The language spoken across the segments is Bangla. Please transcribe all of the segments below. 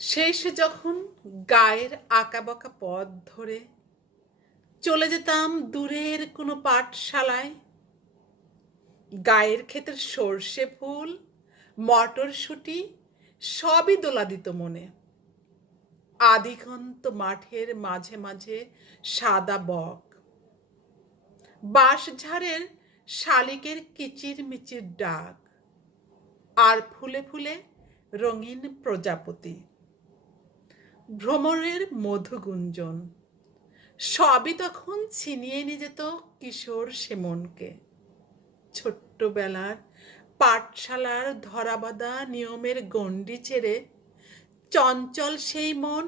শেষ যখন গায়ের আঁকাবাঁকা পথ ধরে চলে যেতাম দূরের কোনো পাঠশালায়, গায়ের ক্ষেতের সর্ষে ফুল, মটরশুঁটি সবই দোলা দিত মনে। আদিগন্ত মাঠের মাঝে মাঝে সাদা বক, বাঁশঝাড়ের শালিকের কিচির মিচির ডাক, আর ফুলে ফুলে রঙিন প্রজাপতি, ভ্রমরের মধুগুঞ্জন সবই তখন ছিনিয়ে নিয়ে যেত কিশোর সে মনকে। ছোট্টবেলার পাঠশালার ধরাবাঁধা নিয়মের গণ্ডি ছেড়ে চঞ্চল সেই মন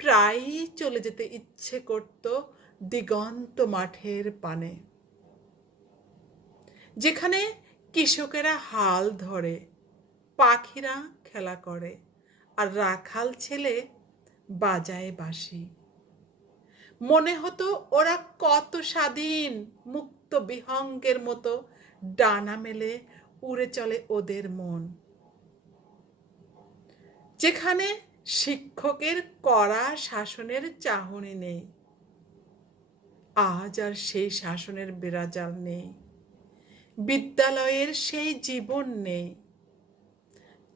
প্রায়ই চলে যেতে ইচ্ছে করত দিগন্ত মাঠের পানে, যেখানে কৃষকেরা হাল ধরে, পাখিরা খেলা করে, আর রাখাল ছেলে বাজায় বাঁশি। মনে হতো ওরা কত স্বাধীন, মুক্ত বিহঙ্গের মতো ডানা মেলে উড়ে চলে ওদের মন। যেখানে শিক্ষকের কড়া শাসনের চাহনি নেই, আজ আর সেই শাসনের বিরাজাল নেই, বিদ্যালয়ের সেই জীবন নেই।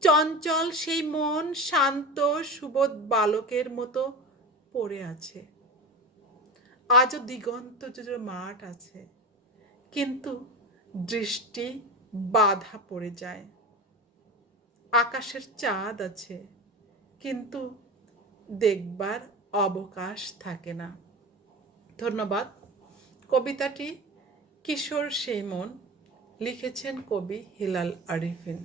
চঞ্চল সেই মন শান্ত সুবোধ বালকের মতো পড়ে আছে। আজও দিগন্ত জুড়ে মাঠ আছে, কিন্তু দৃষ্টি বাধা পড়ে যায়। আকাশের চাঁদ আছে, কিন্তু দেখবার অবকাশ থাকে না। ধন্যবাদ। কবিতাটি কিশোর সেই মন, লিখেছেন কবি হিলাল আরিফিন।